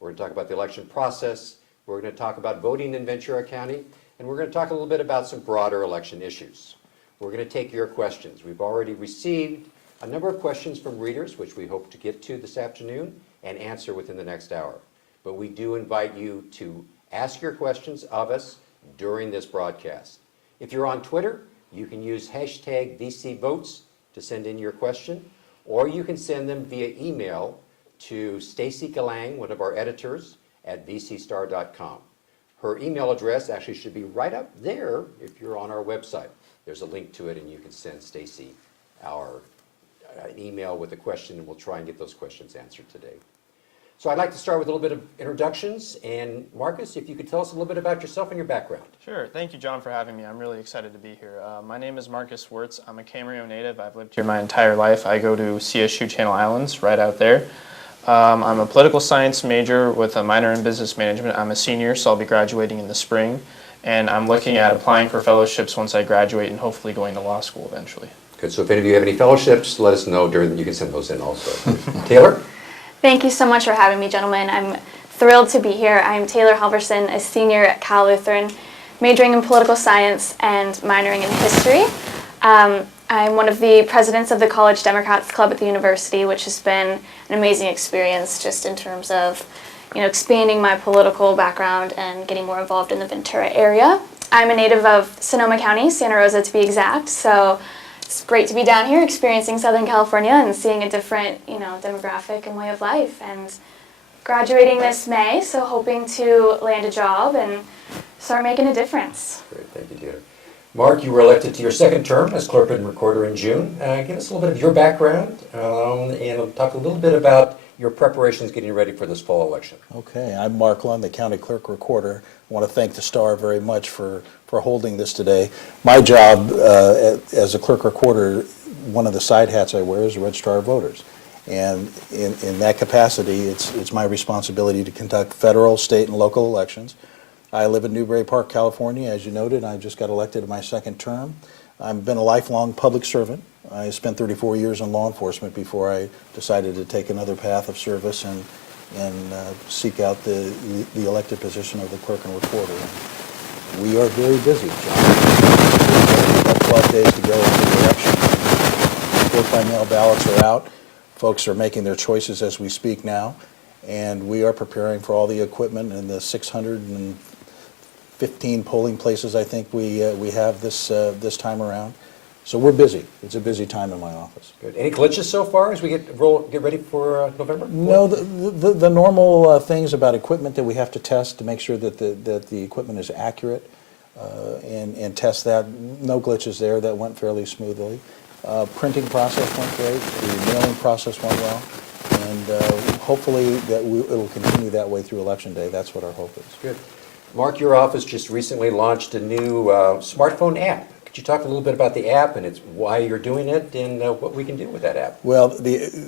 We're going to talk about the election process. We're going to talk about voting in Ventura County. And we're going to talk a little bit about some broader election issues. We're going to take your questions. We've already received a number of questions from readers, which we hope to get to this afternoon and answer within the next hour. But we do invite you to ask your questions of us during this broadcast. If you're on Twitter, you can use hashtag VCVotes to send in your question, or you can send them via email to Stacy Galang, one of our editors, at vcstar.com. Her email address actually should be right up there if you're on our website. There's a link to it, and you can send Stacy an email with a question, and we'll try and get those questions answered today. So I'd like to start with a little bit of introductions. And Marcus, if you could tell us a little bit about yourself and your background. Sure. Thank you, John, for having me. I'm really excited to be here. My name is Marcus Wirtz. I'm a Camarillo native. I've lived here my entire life. I go to CSU Channel Islands, right out there. I'm a political science major with a minor in business management. I'm a senior, so I'll be graduating in the spring. And I'm looking at applying for fellowships once I graduate and hopefully going to law school eventually. Good. So if any of you have any fellowships, let us know. You can send those in also. Taylor? Thank you so much for having me, gentlemen. I'm thrilled to be here. I'm Taylor Halverson, a senior at Cal Lutheran, majoring in political science and minoring in history. I'm one of the presidents of the College Democrats Club at the university, which has been an amazing experience just in terms of, expanding my political background and getting more involved in the Ventura area. I'm a native of Sonoma County, Santa Rosa to be exact, so it's great to be down here experiencing Southern California and seeing a different, demographic and way of life. And graduating this May, so hoping to land a job and start making a difference. Great, thank you, Taylor. Mark, you were elected to your second term as clerk and recorder in June. Give us a little bit of your background and talk a little bit about your preparations getting ready for this fall election. Okay, I'm Mark Lunn, the county clerk-recorder. I want to thank the Star very much for holding this today. My job as a clerk-recorder, one of the side hats I wear is a registrar of voters. And in that capacity, it's my responsibility to conduct federal, state, and local elections. I live in Newbury Park, California, as you noted. I just got elected in my second term. I've been a lifelong public servant. I spent 34 years in law enforcement before I decided to take another path of service and seek out the elected position of the clerk and recorder. And we are very busy, John. We've got 12 days to go into the election. Vote-by-mail ballots are out. Folks are making their choices as we speak now, and we are preparing for all the equipment in the 615 polling places I think we have this time around. So we're busy. It's a busy time in my office. Good. Any glitches so far as we get ready for November? No, the normal things about equipment that we have to test to make sure that the equipment is accurate and test that. No glitches there. That went fairly smoothly. Printing process went great. The mailing process went well. And hopefully it'll continue that way through Election Day. That's what our hope is. Good. Mark, your office just recently launched a new smartphone app. Could you talk a little bit about the app and why you're doing it and what we can do with that app? Well,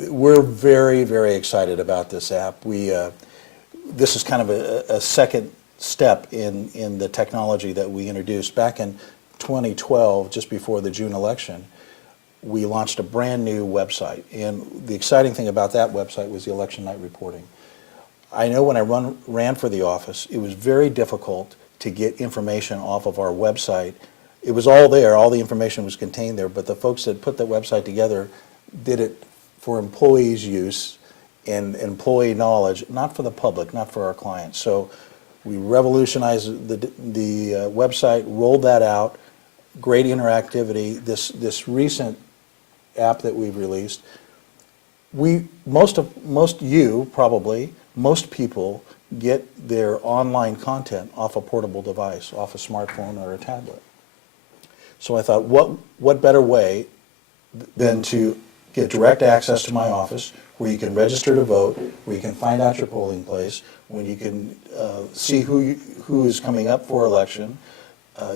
we're very, very excited about this app. This is kind of a second step in the technology that we introduced. Back in 2012, just before the June election, we launched a brand new website. And the exciting thing about that website was the election night reporting. I know when I ran for the office, it was very difficult to get information off of our website. It was all there, all the information was contained there, but the folks that put that website together did it for employees' use and employee knowledge, not for the public, not for our clients. So we revolutionized the website, rolled that out, great interactivity. This recent app that we've released, most people get their online content off a portable device, off a smartphone or a tablet. So I thought, what better way than to get direct access to my office, where you can register to vote, where you can find out your polling place, when you can see who is coming up for election.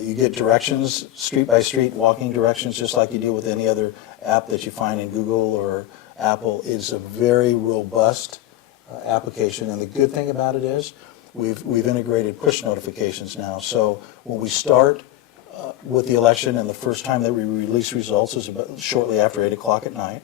You get directions, street by street, walking directions, just like you do with any other app that you find in Google or Apple. It's a very robust application, and the good thing about it is we've integrated push notifications now. So when we start with the election, and the first time that we release results is about shortly after 8 o'clock at night.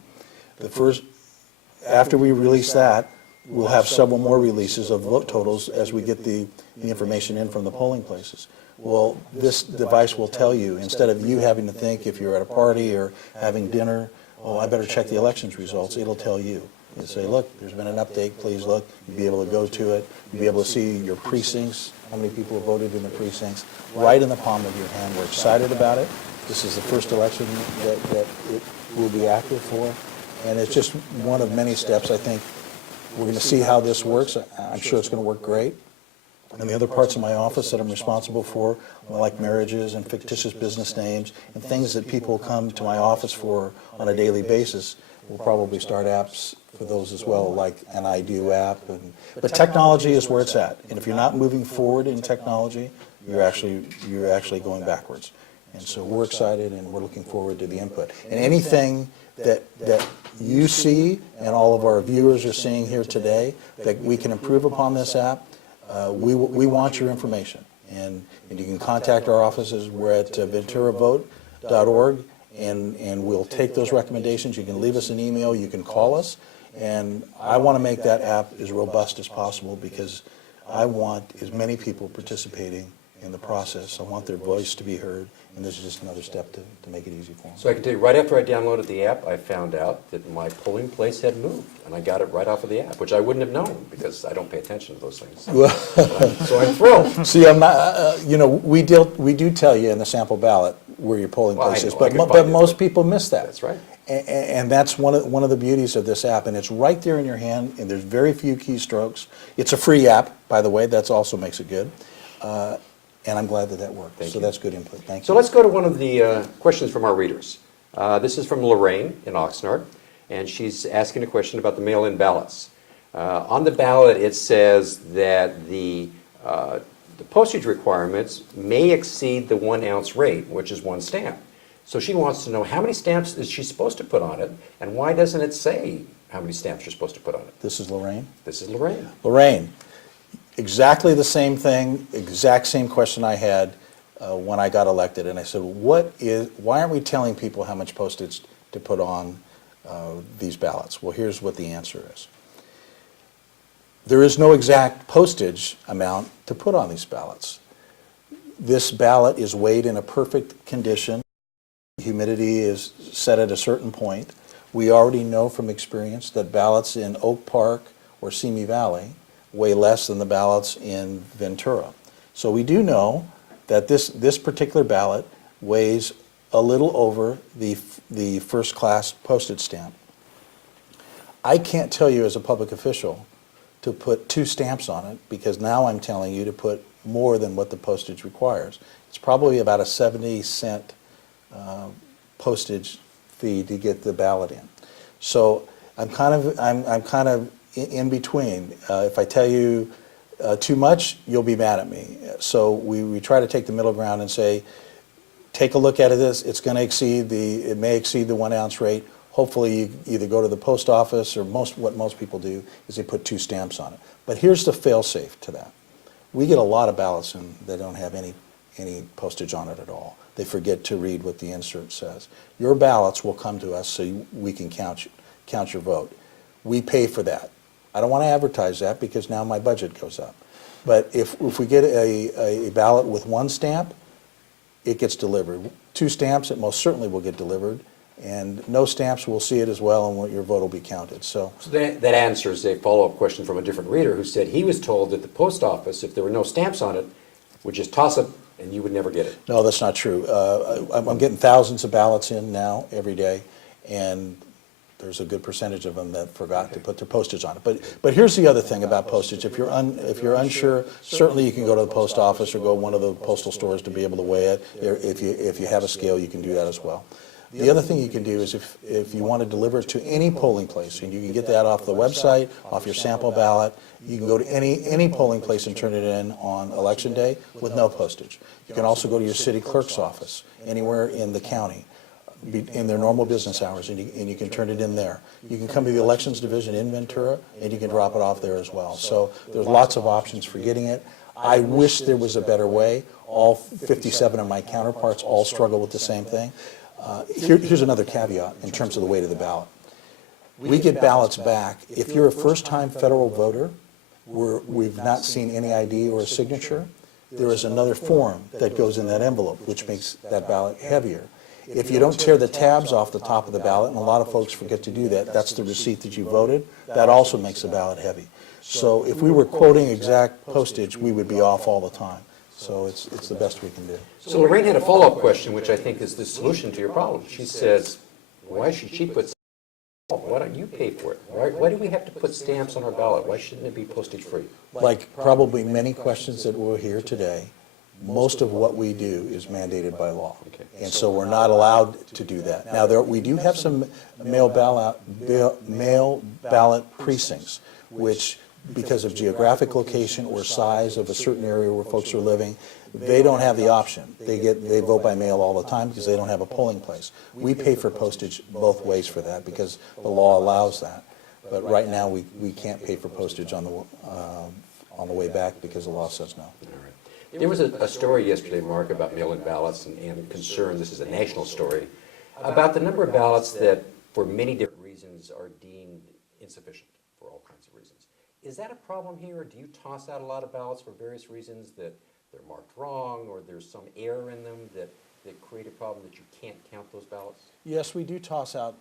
After we release that, we'll have several more releases of vote totals as we get the information in from the polling places. Well, this device will tell you, instead of you having to think if you're at a party or having dinner, oh, I better check the elections results, it'll tell you. It'll say, look, there's been an update, please look. You'll be able to go to it. You'll be able to see your precincts, how many people have voted in the precincts, right in the palm of your hand. We're excited about it. This is the first election that it will be active for. And it's just one of many steps. I think we're going to see how this works. I'm sure it's going to work great. And the other parts of my office that I'm responsible for, like marriages and fictitious business names and things that people come to my office for on a daily basis, we'll probably start apps for those as well, like an I Do app. But technology is where it's at. And if you're not moving forward in technology, you're actually going backwards. And so we're excited and we're looking forward to the input. And anything that you see and all of our viewers are seeing here today that we can improve upon this app, we want your information. And you can contact our offices. We're at venturavote.org, and we'll take those recommendations. You can leave us an email. You can call us. And I want to make that app as robust as possible because I want as many people participating in the process. I want their voice to be heard, and this is just another step to make it easy for them. So I can tell you, right after I downloaded the app, I found out that my polling place had moved, and I got it right off of the app, which I wouldn't have known because I don't pay attention to those things. So I'm thrilled. See, I'm not, we do tell you in the sample ballot where your polling Well, I place is, know, I but can mo- find but it. most people miss that. That's right. And that's one of the beauties of this app, and it's right there in your hand, and there's very few keystrokes. It's a free app, by the way, that also makes it good. And I'm glad that worked. Thank So you. that's good input. Thank So you. let's go to one of the questions from our readers. This is from Lorraine in Oxnard, and she's asking a question about the mail-in ballots. On the ballot, it says that the postage requirements may exceed the 1 ounce rate, which is 1 stamp. So she wants to know how many stamps is she supposed to put on it, and why doesn't it say how many stamps you're supposed to put on it? This is Lorraine. This is Lorraine. Lorraine, exactly the same thing, exact same question I had when I got elected. And I said, why aren't we telling people how much postage to put on these ballots? Well, here's what the answer is. There is no exact postage amount to put on these ballots. This ballot is weighed in a perfect condition. Humidity is set at a certain point. We already know from experience that ballots in Oak Park or Simi Valley weigh less than the ballots in Ventura. So we do know that this particular ballot weighs a little over the first class postage stamp. I can't tell you as a public official to put 2 stamps on it because now I'm telling you to put more than what the postage requires. It's probably about a 70-cent postage fee to get the ballot in. So I'm kind of in between. If I tell you too much, you'll be mad at me. So we try to take the middle ground and say, take a look at this. It may exceed the 1 ounce rate. Hopefully you either go to the post office or what most people do is they put 2 stamps on it. But here's the fail-safe to that. We get a lot of ballots and they don't have any postage on it at all. They forget to read what the insert says. Your ballots will come to us so we can count your vote. We pay for that. I don't want to advertise that because now my budget goes up. But if we get a ballot with 1 stamp, it gets delivered. 2 stamps, it most certainly will get delivered. And no stamps, we'll see it as well, and your vote will be counted. So that answers a follow-up question from a different reader who said he was told that the post office, if there were no stamps on it, would just toss it and you would never get it. no, that's not true. I'm getting thousands of ballots in now every day, and there's a good percentage of them that forgot to put their postage on it. But here's the other thing about postage. If you're unsure, certainly you can go to the post office or go to one of the postal stores to be able to weigh it. If you have a scale, you can do that as well. The other thing you can do is if you want to deliver it to any polling place, and you can get that off the website, off your sample ballot, you can go to any polling place and turn it in on election day with no postage. You can also go to your city clerk's office, anywhere in the county, in their normal business hours, and you can turn it in there. You can come to the elections division in Ventura, and you can drop it off there as well. So there's lots of options for getting it. I wish there was a better way. All 57 of my counterparts all struggle with the same thing. Here's another caveat in terms of the weight of the ballot. We get ballots back. If you're a first-time federal voter, we've not seen any ID or a signature, there is another form that goes in that envelope, which makes that ballot heavier. If you don't tear the tabs off the top of the ballot, and a lot of folks forget to do that, that's the receipt that you voted, that also makes the ballot heavy. So if we were quoting exact postage, we would be off all the time. So it's the best we can do. So Lorraine had a follow-up question, which I think is the solution to your problem. She says, why should she put, why don't you pay for it? Why do we have to put stamps on our ballot? Why shouldn't it be postage free? Like probably many questions that we'll hear today, most of what we do is mandated by law. Okay. And so we're not allowed to do that. Now, we do have some mail ballot precincts, which, because of geographic location or size of a certain area where folks are living, they don't have the option. They vote by mail all the time because they don't have a polling place. We pay for postage both ways for that because the law allows that. But right now, we can't pay for postage on the way back because the law says no. All right. There was a story yesterday, Mark, about mail-in ballots and concern, this is a national story, about the number of ballots that, for many different reasons, are deemed insufficient for all kinds of reasons. Is that a problem here, or do you toss out a lot of ballots for various reasons that they're marked wrong, or there's some error in them that create a problem that you can't count those ballots? Yes, we do toss out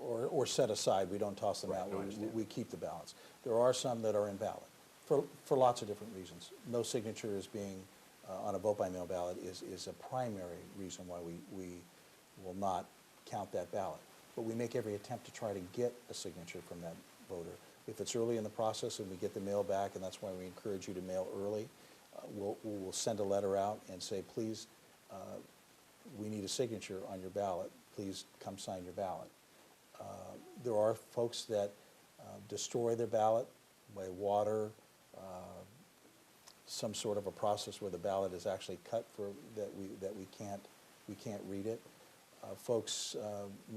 or set aside. We don't toss them Right, out. no, I understand. We keep the ballots. There are some that are invalid for lots of different reasons. No signature is being on a vote-by-mail ballot is a primary reason why we will not count that ballot. But we make every attempt to try to get a signature from that voter. If it's early in the process and we get the mail back, and that's why we encourage you to mail early, we'll send a letter out and say, please, we need a signature on your ballot. Please come sign your ballot. There are folks that destroy their ballot by water, some sort of a process where the ballot is actually cut for that we can't read it. Folks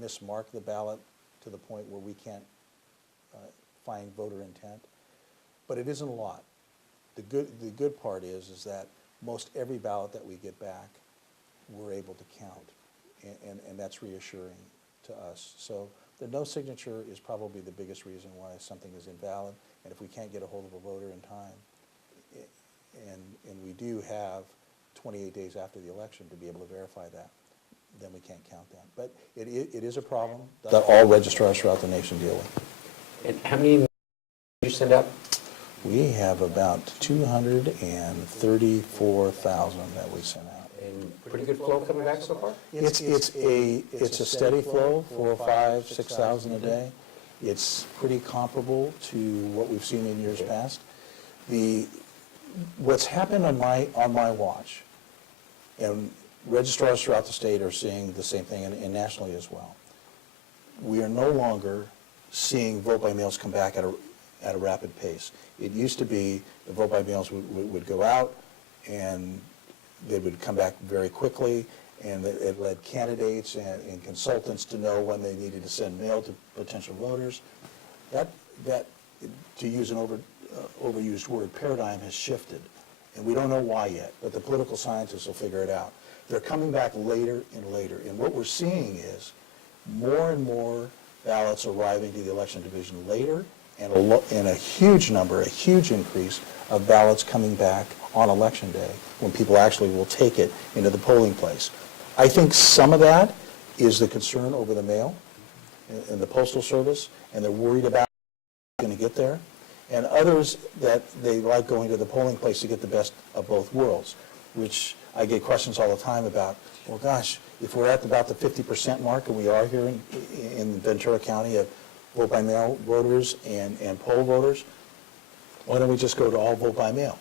mismark the ballot to the point where we can't find voter intent, but it isn't a lot. The good part is that most every ballot that we get back, we're able to count, and that's reassuring to us. So the no signature is probably the biggest reason why something is invalid, and if we can't get a hold of a voter in time, and we do have 28 days after the election to be able to verify that, then we can't count that. But it is a problem that all registrars throughout the nation deal with. And how many did you send out? We have about 234,000 that we sent out. And pretty good flow coming back so far? It's a steady flow, 4,000, 5,000, 6,000 a day. It's pretty comparable to what we've seen in years past. What's happened on my watch, and registrars throughout the state are seeing the same thing, and nationally as well. We are no longer seeing vote-by-mails come back at a rapid pace. It used to be the vote-by-mails would go out, and they would come back very quickly, and it led candidates and consultants to know when they needed to send mail to potential voters. That to use an overused word, paradigm has shifted, and we don't know why yet, but the political scientists will figure it out. They're coming back later and later, and what we're seeing is more and more ballots arriving to the election division later, and a huge number, a huge increase of ballots coming back on election day when people actually will take it into the polling place. I think some of that is the concern over the mail and the Postal Service, and they're worried about going to get there, and others that they like going to the polling place to get the best of both worlds, which I get questions all the time about, well, gosh, if we're at about the 50% mark, and we are here in Ventura County of vote-by-mail voters and poll voters, why don't we just go to all vote-by-mail?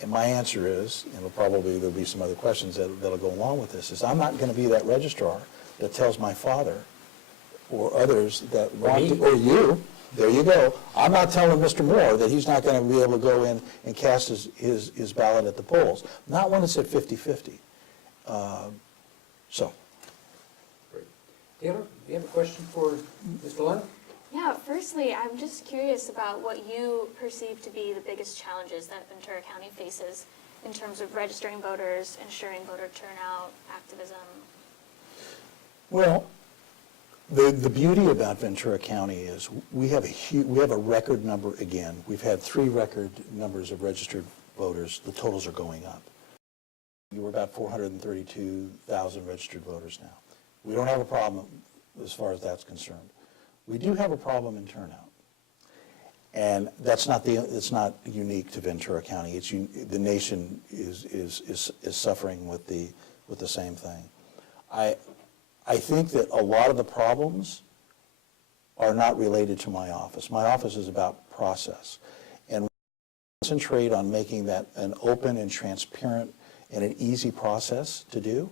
And my answer is, and there'll be some other questions that'll go along with this, is I'm not going to be that registrar that tells my father or others that want to, or you, there you go. I'm not telling Mr. Moore that he's not going to be able to go in and cast his ballot at the polls. Not when it's at 50-50. So. Great. Taylor, do you have a question for Mr. Lunn? Yeah, firstly, I'm just curious about what you perceive to be the biggest challenges that Ventura County faces in terms of registering voters, ensuring voter turnout, activism. Well, The beauty about Ventura County is we have a record number again. We've had 3 record numbers of registered voters. The totals are going up. We're about 432,000 registered voters now. We don't have a problem as far as that's concerned. We do have a problem in turnout. And it's not unique to Ventura County. The nation is suffering with the same thing. I think that a lot of the problems are not related to my office. My office is about process. And we concentrate on making that an open and transparent and an easy process to do.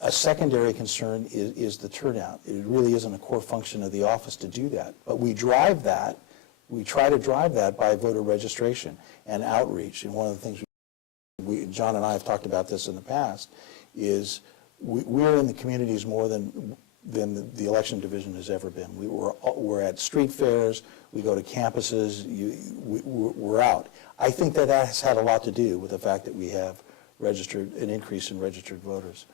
A secondary concern is the turnout. It really isn't a core function of the office to do that. But we try to drive that by voter registration and outreach. And one of the things John and I have talked about this in the past is we're in the communities more than the election division has ever been. We're at street fairs, we go to campuses, we're out. I think that has had a lot to do with the fact that we have an increase in registered voters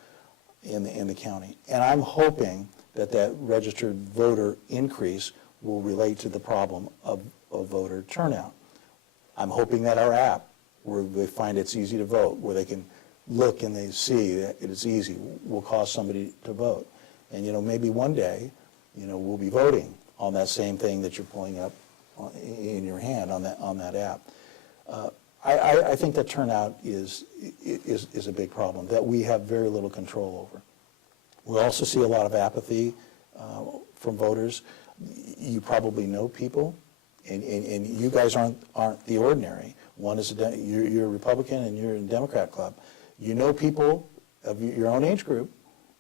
in the county. And I'm hoping that registered voter increase will relate to the problem of voter turnout. I'm hoping that our app, where they find it's easy to vote, where they can look and they see that it's easy, will cause somebody to vote. And maybe one day, we'll be voting on that same thing that you're pulling up in your hand on that app. I think that turnout is a big problem that we have very little control over. We also see a lot of apathy from voters. You probably know people, and you guys aren't the ordinary. One is you're a Republican and you're in the Democrat club. You know people of your own age group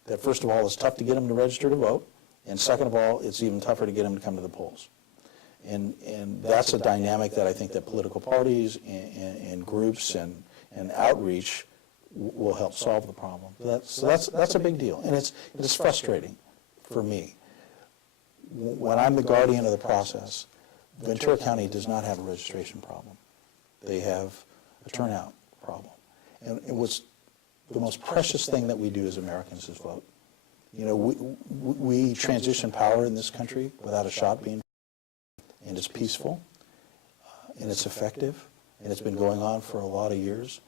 that, first of all, it's tough to get them to register to vote, and second of all, it's even tougher to get them to come to the polls. And that's a dynamic that I think that political parties and groups and outreach will help solve the problem. So that's a big deal, and it's frustrating for me. When I'm the guardian of the process, Ventura County does not have a registration problem. They have a turnout problem. And what's the most precious thing that we do as Americans is vote. We transition power in this country without a shot being, and it's peaceful, and it's effective, and it's been going on for a lot of years.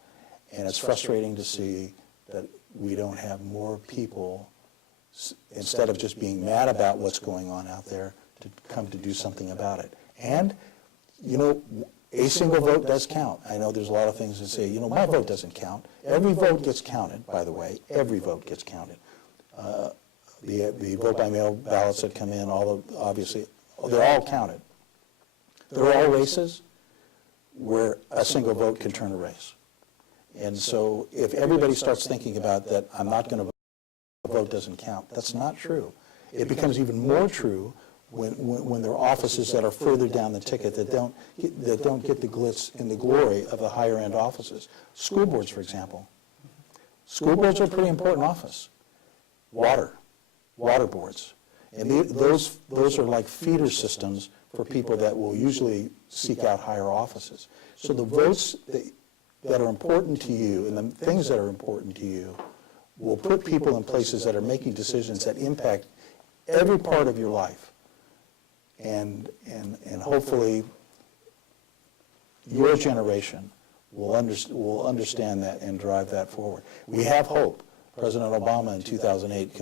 And it's frustrating to see that we don't have more people, instead of just being mad about what's going on out there, to come to do something about it. And, a single vote does count. I know there's a lot of things that say, my vote doesn't count. Every vote gets counted, by the way. Every vote gets counted. The vote-by-mail ballots that come in, obviously, they're all counted. They're all races where a single vote can turn a race. And so if everybody starts thinking about that, I'm not going to vote, the vote doesn't count, that's not true. It becomes even more true when there are offices that are further down the ticket that don't get the glitz and the glory of the higher end offices. School boards, for example. School boards are a pretty important office. Water boards. And those are like feeder systems for people that will usually seek out higher offices. So the votes that are important to you and the things that are important to you will put people in places that are making decisions that impact every part of your life. And hopefully your generation will understand that and drive that forward. We have hope. President Obama in 2008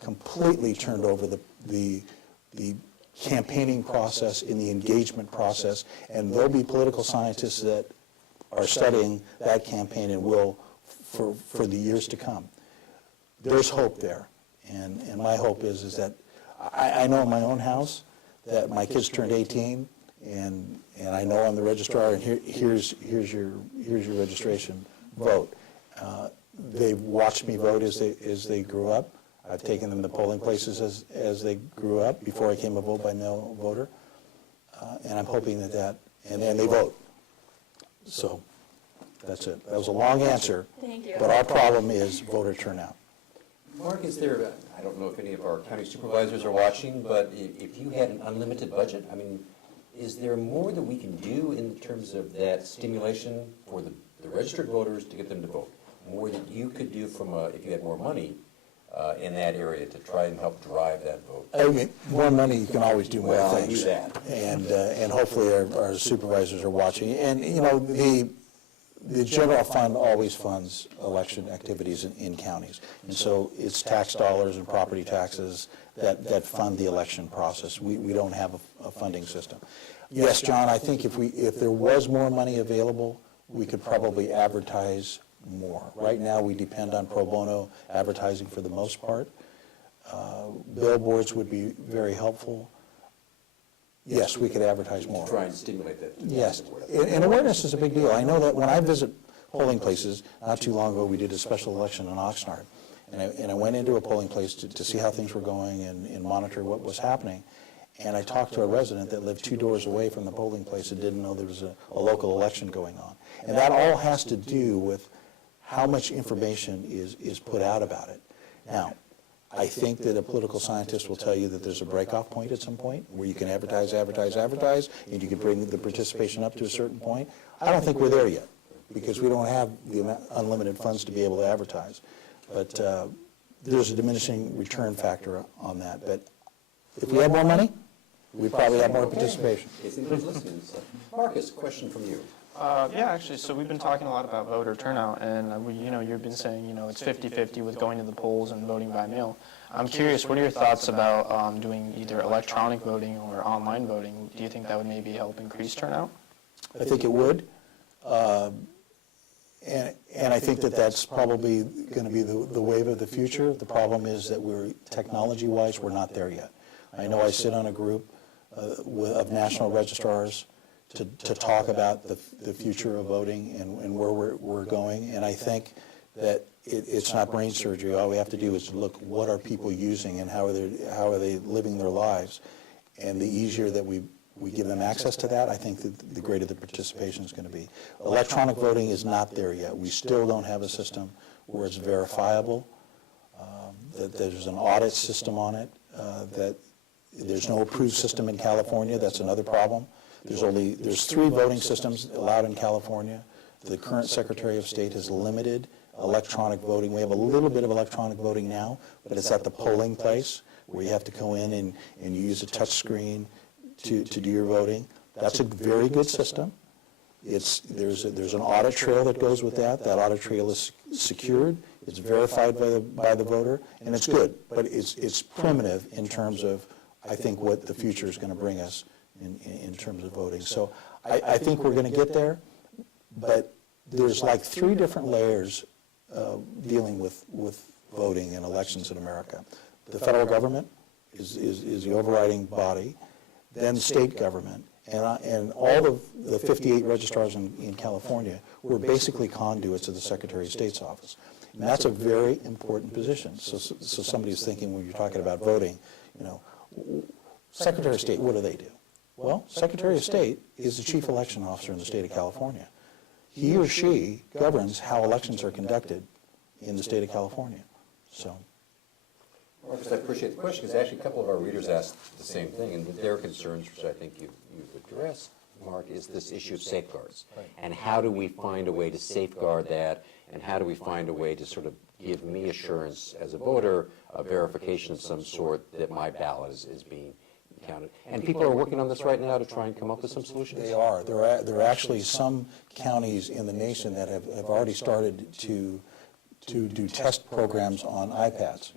completely turned over the campaigning process and the engagement process, and there'll be political scientists that are studying that campaign and will for the years to come. There's hope there, and my hope is that I know in my own house that my kids turned 18, and I know I'm the registrar, and here's your registration, vote. They've watched me vote as they grew up. I've taken them to polling places as they grew up before I became a vote-by-mail voter, and I'm hoping that and then they vote. So that's it. That was a long answer. Thank you. But our problem is voter turnout. Mark, I don't know if any of our county supervisors are watching, but if you had an unlimited budget, is there more that we can do in terms of that stimulation for the registered voters to get them to vote? More that you could do if you had more money, in that area to try and help drive that vote? I mean, more money, you can always do more Well, I things. knew that. And hopefully our supervisors are watching. And, you know, the general fund always funds election activities in counties. And so it's tax dollars and property taxes that fund the election process. We don't have a funding system. Yes, John, I think if there was more money available, we could probably advertise more. Right now, we depend on pro bono advertising for the most part. Billboards would be very helpful. Yes, we could advertise more. Try and stimulate that. Yes, and awareness is a big deal. I know that when I visit polling places, not too long ago, we did a special election in Oxnard, and I went into a polling place to see how things were going and monitor what was happening. And I talked to a resident that lived 2 doors away from the polling place and didn't know there was a local election going on. And that all has to do with how much information is put out about it. Now, I think that a political scientist will tell you that there's a breakoff point at some point where you can advertise, and you can bring the participation up to a certain point. I don't think we're there yet because we don't have the unlimited funds to be able to advertise. But there's a diminishing return factor on that. But if we had more money, we'd probably have more participation. Is anybody listening? Marcus, question from you. Yeah, actually, so we've been talking a lot about voter turnout, and you've been saying, it's 50-50 with going to the polls and voting by mail. I'm curious, what are your thoughts about doing either electronic voting or online voting? Do you think that would maybe help increase turnout? I think it would. And I think that that's probably going to be the wave of the future. The problem is that technology-wise, we're not there yet. I know I sit on a group of national registrars to talk about the future of voting and where we're going. And I think that it's not brain surgery. All we have to do is look what are people using and how are they living their lives. And the easier that we give them access to that, I think that the greater the participation is going to be. Electronic voting is not there yet. We still don't have a system where it's verifiable, that there's an audit system on it, that there's no approved system in California. That's another problem. There's 3 voting systems allowed in California. The current Secretary of State has limited electronic voting. We have a little bit of electronic voting now, but it's at the polling place where you have to go in and you use a touch screen to do your voting. That's a very good system. There's an audit trail that goes with that. That audit trail is secured. It's verified by the voter, and it's good. But it's primitive in terms of, I think, what the future is going to bring us in terms of voting. So I think we're going to get there, but there's like 3 different layers dealing with voting and elections in America. The federal government is the overriding body, then state government, and all of the 58 registrars in California were basically conduits of the Secretary of State's office. And that's a very important position. So somebody's thinking when you're talking about voting, Secretary of State, what do they do? Well, Secretary of State is the chief election officer in the state of California. He or she governs how elections are conducted in the state of California. So, Marcus, I appreciate the question because actually a couple of our readers asked the same thing, and their concerns, which I think you've addressed, Mark, is this issue of safeguards. And how do we find a way to safeguard that, and how do we find a way to sort of give me assurance as a voter, a verification of some sort that my ballot is being counted. And people are working on this right now to try and come up with some solutions. they are. There are actually some counties in the nation that have already started to do test programs on iPads.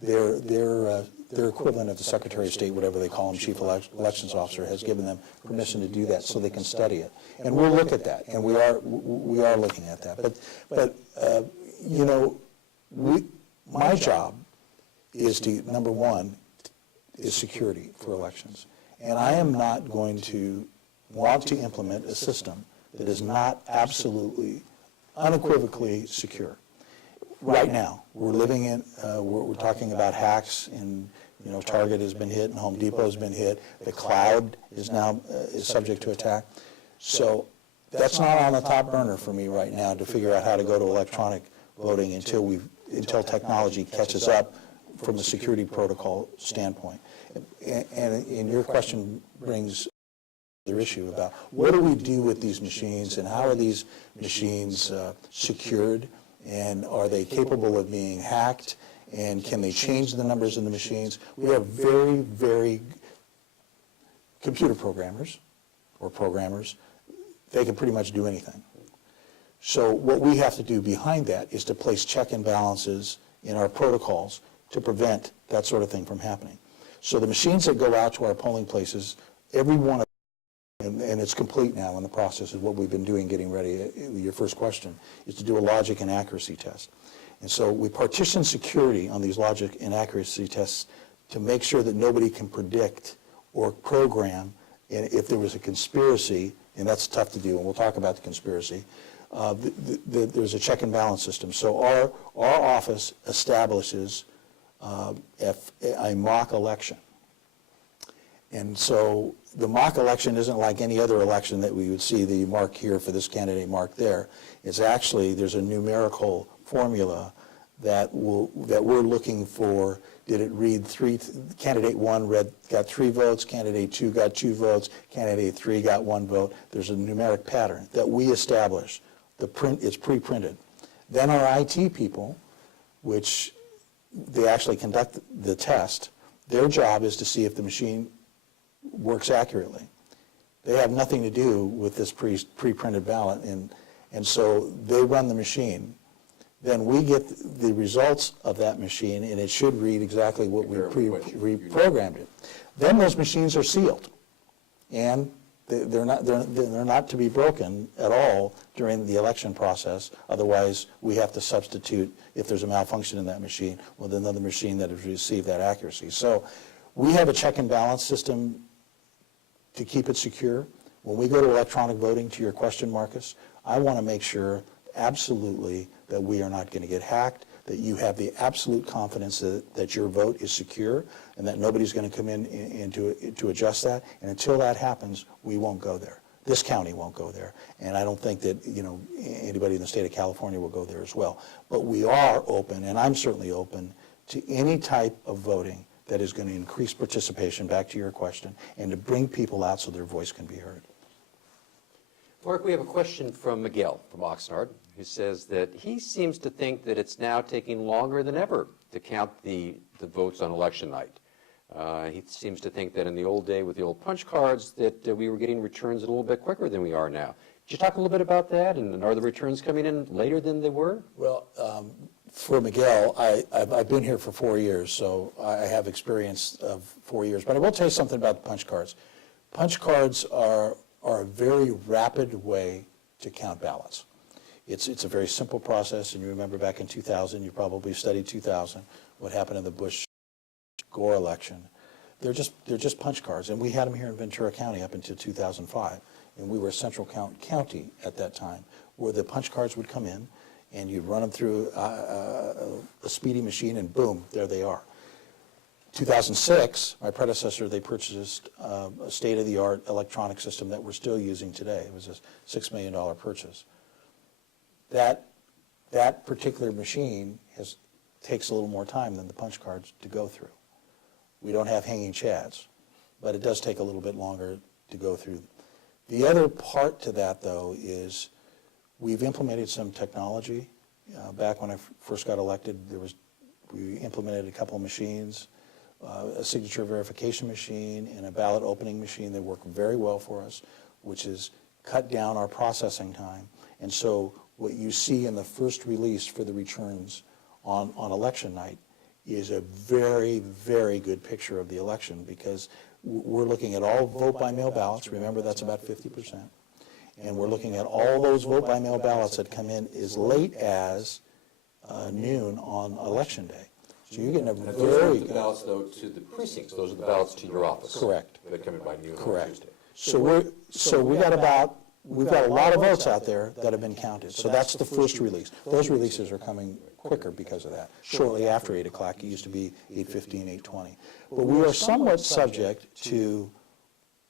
Their equivalent of the Secretary of State, whatever they call him, Chief Elections Officer, has given them permission to do that so they can study it. And we'll look at that, and we are looking at that. But my job is to, number one, is security for elections. And I am not going to want to implement a system that is not absolutely, unequivocally secure. Right now, we're living in, we're talking about hacks, and Target has been hit and Home Depot has been hit. The cloud is now subject to attack. So that's not on the top burner for me right now to figure out how to go to electronic voting until technology catches up from a security protocol standpoint. And your question brings another issue about what do we do with these machines and how are these machines secured, and are they capable of being hacked, And can they change the numbers in the machines? We have very, very computer programmers or programmers. They can pretty much do anything. So what we have to do behind that is to place check and balances in our protocols to prevent that sort of thing from happening. So the machines that go out to our polling places, every one of them, and it's complete now in the process of what we've been doing, getting ready, your first question, is to do a logic and accuracy test. And so we partition security on these logic and accuracy tests to make sure that nobody can predict or program, and if there was a conspiracy, and that's tough to do, and we'll talk about the conspiracy, there's a check and balance system. So our office establishes a mock election. And so the mock election isn't like any other election that we would see, the mark here for this candidate, mark there. It's actually, there's a numerical formula that we're looking for. Did it read candidate 1 got 3 votes, candidate 2 got 2 votes, candidate 3 got 1 vote. There's a numeric pattern that we establish. It's pre-printed. Then our IT people, which they actually conduct the test, their job is to see if the machine works accurately. They have nothing to do with this pre-printed ballot, and so they run the machine. Then we get the results of that machine, and it should read exactly what we programmed it. Then those machines are sealed, and they're not to be broken at all during the election process. Otherwise, we have to substitute, if there's a malfunction in that machine, with another machine that has received that accuracy. So we have a check and balance system to keep it secure. When we go to electronic voting, to your question, Marcus, I want to make sure absolutely that we are not going to get hacked, that you have the absolute confidence that your vote is secure and that nobody's going to come in to adjust that. And until that happens, we won't go there. This county won't go there. And I don't think that anybody in the state of California will go there as well. But we are open, and I'm certainly open, to any type of voting that is going to increase participation, back to your question, and to bring people out so their voice can be heard. Mark, we have a question from Miguel from Oxnard, who says that he seems to think that it's now taking longer than ever to count the votes on election night. He seems to think that in the old day with the old punch cards that we were getting returns a little bit quicker than we are now. Could you talk a little bit about that, and are the returns coming in later than they were? Well, for Miguel, I've been here for 4 years, so I have experience of 4 years. But I will tell you something about the punch cards. Punch cards are a very rapid way to count ballots. It's a very simple process, and you remember back in 2000, you probably studied 2000, what happened in the Bush-Gore election. They're just punch cards, and we had them here in Ventura County up until 2005, and we were Central County at that time, where the punch cards would come in, and you'd run them through a speedy machine, and boom, there they are. 2006, my predecessor, they purchased a state-of-the-art electronic system that we're still using today. It was a $6 million purchase. That particular machine takes a little more time than the punch cards to go through. We don't have hanging chads, but it does take a little bit longer to go through. The other part to that, though, is we've implemented some technology. Back when I first got elected, we implemented a couple of machines, a signature verification machine and a ballot opening machine that work very well for us, which has cut down our processing time. And so what you see in the first release for the returns on election night is a very, very good picture of the election, because we're looking at all vote-by-mail ballots. Remember, that's about 50%. And we're looking at all those vote-by-mail ballots that come in as late as noon on election day. So you're getting a very... Those are the ballots, though, to the precincts. Those are the ballots to your office. Correct. That come in by noon on Correct. Tuesday. So we've got a lot of votes out there that have been counted. So that's the first release. Those releases are coming quicker because of that. Shortly after 8 o'clock, it used to be 8:15, 8:20. But we are somewhat subject to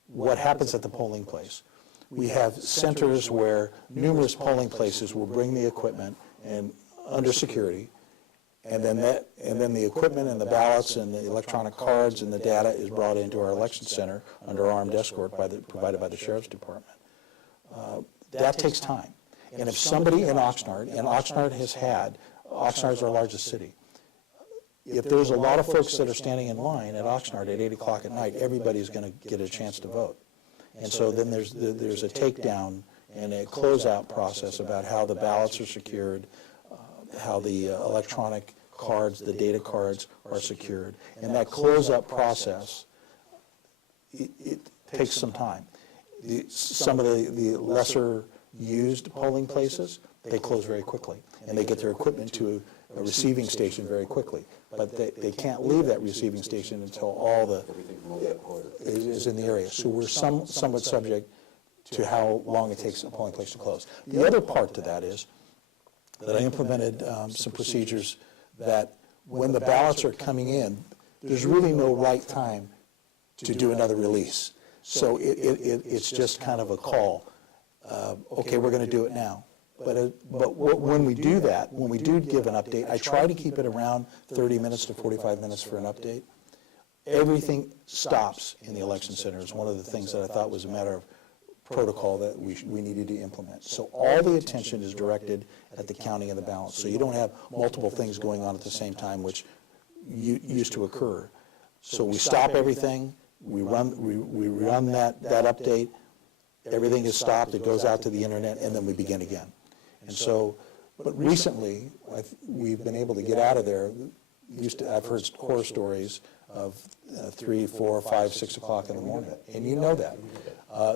what happens at the polling place. We have centers where numerous polling places will bring the equipment and under security, and then the equipment and the ballots and the electronic cards and the data is brought into our election center under armed escort provided by the Sheriff's Department. That takes time. And if somebody in Oxnard, and Oxnard is our largest city, if there's a lot of folks that are standing in line at Oxnard at 8 o'clock at night, everybody's going to get a chance to vote. And so then there's a takedown and a closeout process about how the ballots are secured, how the electronic cards, the data cards are secured. And that closeout process, it takes some time. Some of the lesser used polling places, they close very quickly, and they get their equipment to a receiving station very quickly. But they can't leave that receiving station until all the is in the area. So we're somewhat subject to how long it takes a polling place to close. The other part to that is that I implemented some procedures that when the ballots are coming in, there's really no right time to do another release. So it's just kind of a call. Okay, we're going to do it now. But when we do that, when we do give an update, I try to keep it around 30 minutes to 45 minutes for an update. Everything stops in the election center. It's one of the things that I thought was a matter of protocol that we needed to implement. So all the attention is directed at the counting of the ballots. So you don't have multiple things going on at the same time, which used to occur. So we stop everything, we run that update, everything is stopped, it goes out to the internet, and then we begin again. And so, but recently, we've been able to get out of there. I've heard horror stories of 3, 4, 5, 6 o'clock in the morning, and you know that.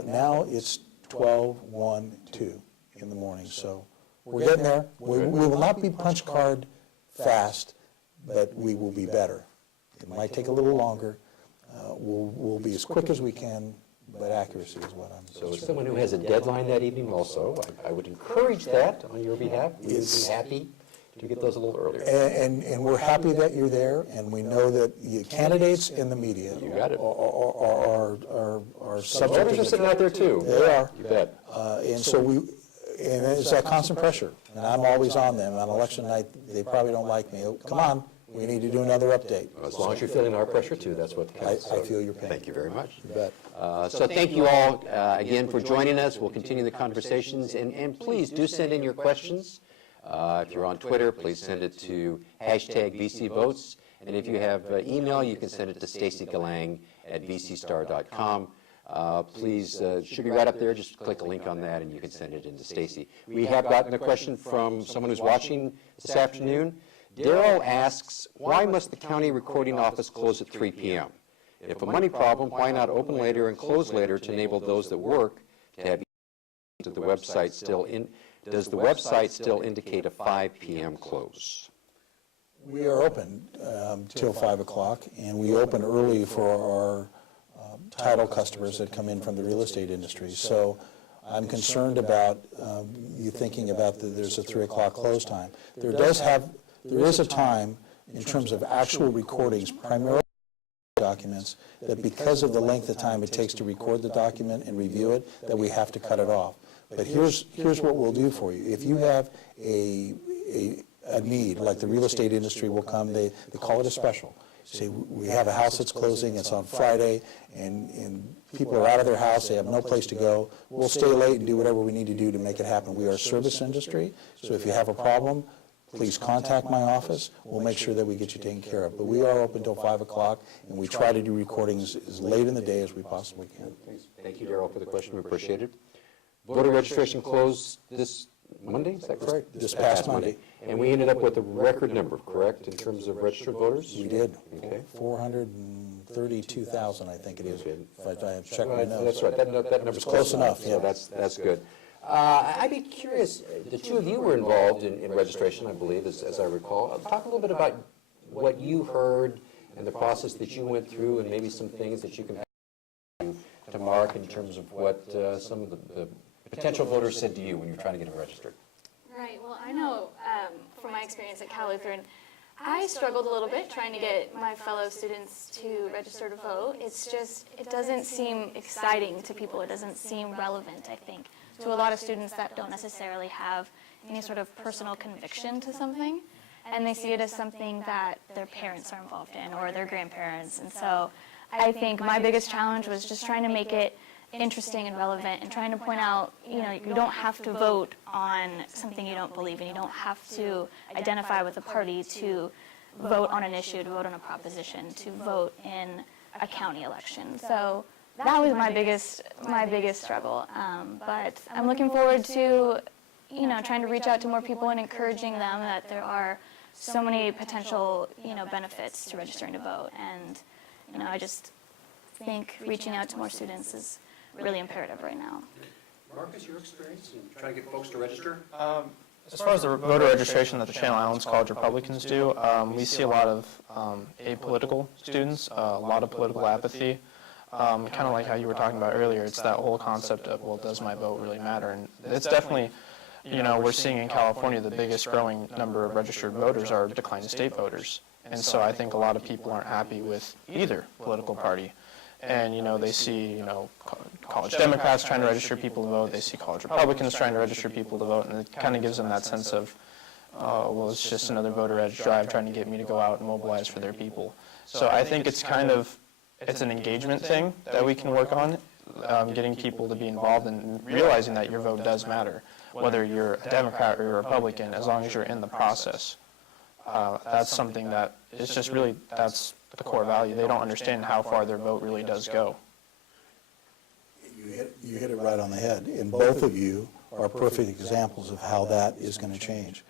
Now it's 12, 1, 2 in the morning, so we're getting there. We will not be punch card fast, but we will be better. It might take a little longer. We'll be as quick as we can, but accuracy is what I'm. So as someone who has a deadline that evening also, I would encourage that on your behalf. We'd be happy to get those a little earlier. And we're happy that you're there, and we know that the candidates and the media You got it. are subject Voters are sitting out there too. They are. You bet. And so and it's that constant pressure, and I'm always on them. On election night, they probably don't like me. Oh, come on, we need to do another update. As long as you're feeling our pressure too, that's what counts. I feel your pain. Thank you very much. You bet. So thank you all again for joining us. We'll continue the conversations, and please do send in your questions. If you're on Twitter, please send it to #VCVotes. And if you have email, you can send it to stacygalang@vcstar.com. Please, should be right up there. Just click a link on that, and you can send it into Stacy. We have gotten a question from someone who's watching this afternoon. Daryl asks, why must the county recording office close at 3 p.m.? If a money problem, why not open later and close later to enable those that work to have to the website still in? Does the website still indicate a 5 p.m. close? We are open till 5 o'clock, and we open early for our title customers that come in from the real estate industry. So I'm concerned about you thinking about there's a 3 o'clock close time. There is a time in terms of actual recordings, primarily documents, that because of the length of time it takes to record the document and review it, that we have to cut it off. But here's what we'll do for you. If you have a need, like the real estate industry will come, they call it a special. Say, we have a house that's closing, it's on Friday, and people are out of their house, they have no place to go. We'll stay late and do whatever we need to do to make it happen. We are a service industry, so if you have a problem, please contact my office. We'll make sure that we get you taken care of. But we are open till 5 o'clock, and we try to do recordings as late in the day as we possibly can. Thank you, Daryl, for the question. We appreciate it. Voter registration closed this Monday, is that correct? This past Monday. And we ended up with a record number, correct, in terms of registered voters? We did. Okay. 432,000, I think it is. If I have checked my Right, notes. that's right. That number's close enough, So yeah. that's good. I'd be curious, the two of you were involved in registration, I believe, as I recall. Talk a little bit about what you heard and the process that you went through, and maybe some things that you can to mark in terms of what some of the potential voters said to you when you're trying to get them registered. Right, well, I know from my experience at Cal Lutheran, I struggled a little bit trying to get my fellow students to register to vote. It's just, it doesn't seem exciting to people. It doesn't seem relevant, I think, to a lot of students that don't necessarily have any sort of personal conviction to something. And they see it as something that their parents are involved in or their grandparents. And so I think my biggest challenge was just trying to make it interesting and relevant and trying to point out, you don't have to vote on something you don't believe in. You don't have to identify with a party to vote on an issue, to vote on a proposition, to vote in a county election. So that was my biggest struggle. But I'm looking forward to, trying to reach out to more people and encouraging them that there are so many potential, benefits to registering to vote. And, I just think reaching out to more students is really imperative right now. Marcus, your experience in trying to get folks to register? As far as the voter registration that the Channel Islands College Republicans do, we see a lot of apolitical students, a lot of political apathy. Kind of like how you were talking about earlier, it's that whole concept of, well, does my vote really matter? And it's definitely, we're seeing in California the biggest growing number of registered voters are declined state voters. And so I think a lot of people aren't happy with either political party. And, they see, college Democrats trying to register people to vote. They see college Republicans trying to register people to vote. And it kind of gives them that sense of, well, it's just another voter edge drive trying to get me to go out and mobilize for their people. So I think it's it's an engagement thing that we can work on, getting people to be involved and realizing that your vote does matter, whether you're a Democrat or a Republican, as long as you're in the process. That's something that is just really, that's the core value. They don't understand how far their vote really does go. You hit it right on the head, and both of you are perfect examples of how that is going to change